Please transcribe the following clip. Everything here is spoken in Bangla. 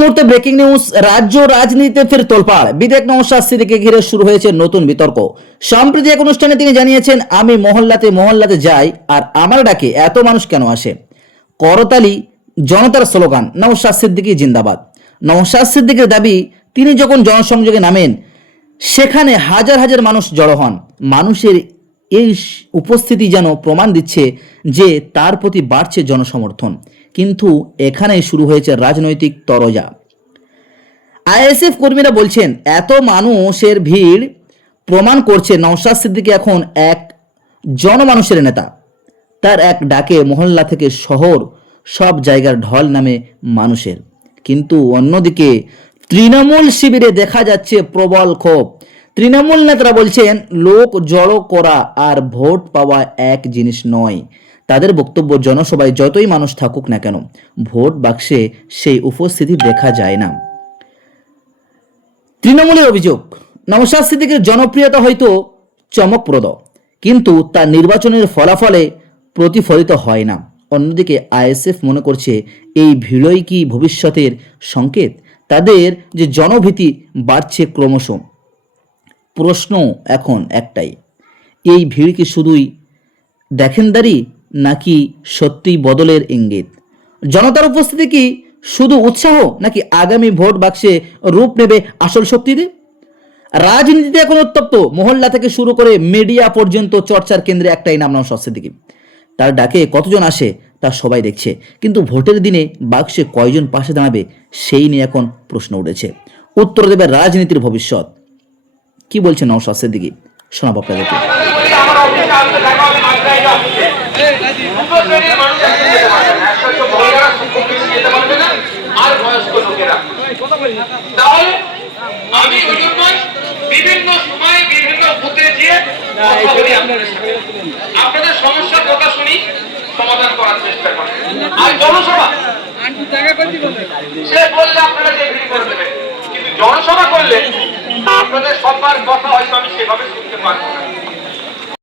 মুহূর্তে ব্রেকিং নিউজ রাজ্য রাজনীতিতে ফের তোলপাড়। বিধায়ক সিদ্দিকে ঘিরে শুরু হয়েছে নতুন বিতর্ক। সম্প্রতি এক অনুষ্ঠানে তিনি জানিয়েছেন, আমি মহল্লাতে মহল্লাতে যাই আর আমার ডাকে এত মানুষ কেন আসে? করতালি, জনতার স্লোগান, নওশাদ সিদ্দিকী জিন্দাবাদ। নওশাদ সিদ্দিকের দাবি, তিনি যখন জনসংযোগে নামেন, সেখানে হাজার হাজার মানুষ জড়ো হন। মানুষের এই উপস্থিতি যেন প্রমাণ দিচ্ছে যে তার প্রতি বাড়ছে জনসমর্থন। কিন্তু এখানেই শুরু হয়েছে রাজনৈতিক তরজা। আইএসএফ কর্মীরা বলছেন, এত মানুষের ভিড় প্রমাণ করছে নওশাদ সিদ্দিকী এখন এক জনমানুষের নেতা। তার এক ডাকে মহল্লা থেকে শহর সব জায়গার ঢল নামে মানুষের। কিন্তু অন্যদিকে তৃণমূল শিবিরে দেখা যাচ্ছে প্রবল ক্ষোভ। তৃণমূল নেতারা বলছেন, লোক জড়ো করা আর ভোট পাওয়া এক জিনিস নয়। তাদের বক্তব্য জনসভায় যতই মানুষ থাকুক না কেন, ভোট বাক্সে সেই উপস্থিতি দেখা যায় না। তৃণমূলের অভিযোগ, নওশাদ সিদ্দিকের জনপ্রিয়তা হয়তো চমকপ্রদ, কিন্তু তা নির্বাচনের ফলাফলে প্রতিফলিত হয় না। অন্যদিকে আইএসএফ মনে করছে, এই ভিড়ই কি ভবিষ্যতের সংকেত? তাদের যে জনভীতি বাড়ছে ক্রমশ। প্রশ্ন এখন একটাই, এই ভিড় কি শুধুই দেখেনদারি নাকি সত্যিই বদলের ইঙ্গিত? জনতার উপস্থিতি কি শুধু উৎসাহ নাকি আগামী ভোট বাক্সে রূপ নেবে আসল শক্তিতে রাজনীতিতে এখন উত্তপ্ত, মহল্লা থেকে শুরু করে মিডিয়া পর্যন্ত চর্চার কেন্দ্রে একটাই নাম নাম সিদ্দিকী। তার ডাকে কতজন আসে তা সবাই দেখছে, কিন্তু ভোটের দিনে বাক্সে কয়জন পাশে দাঁড়াবে সেই নিয়ে এখন প্রশ্ন উঠেছে। উত্তর দেবে রাজনীতির ভবিষ্যৎ। কি বলছে নওশাদ সিদ্দিকী? শোনাব আপনাদেরকে। আর বয়স্ক লোকেরা তাহলে আমি বিভিন্ন সময় বিভিন্ন বুথে গিয়ে আপনাদের সমস্যার কথা শুনি সমাধান করার চেষ্টা করি আর জনসভা সে বললে আপনারা যে ভিড় জনসভা করলে আপনাদের সবার কথা হয়তো আমি সেভাবে শুনতে পারব।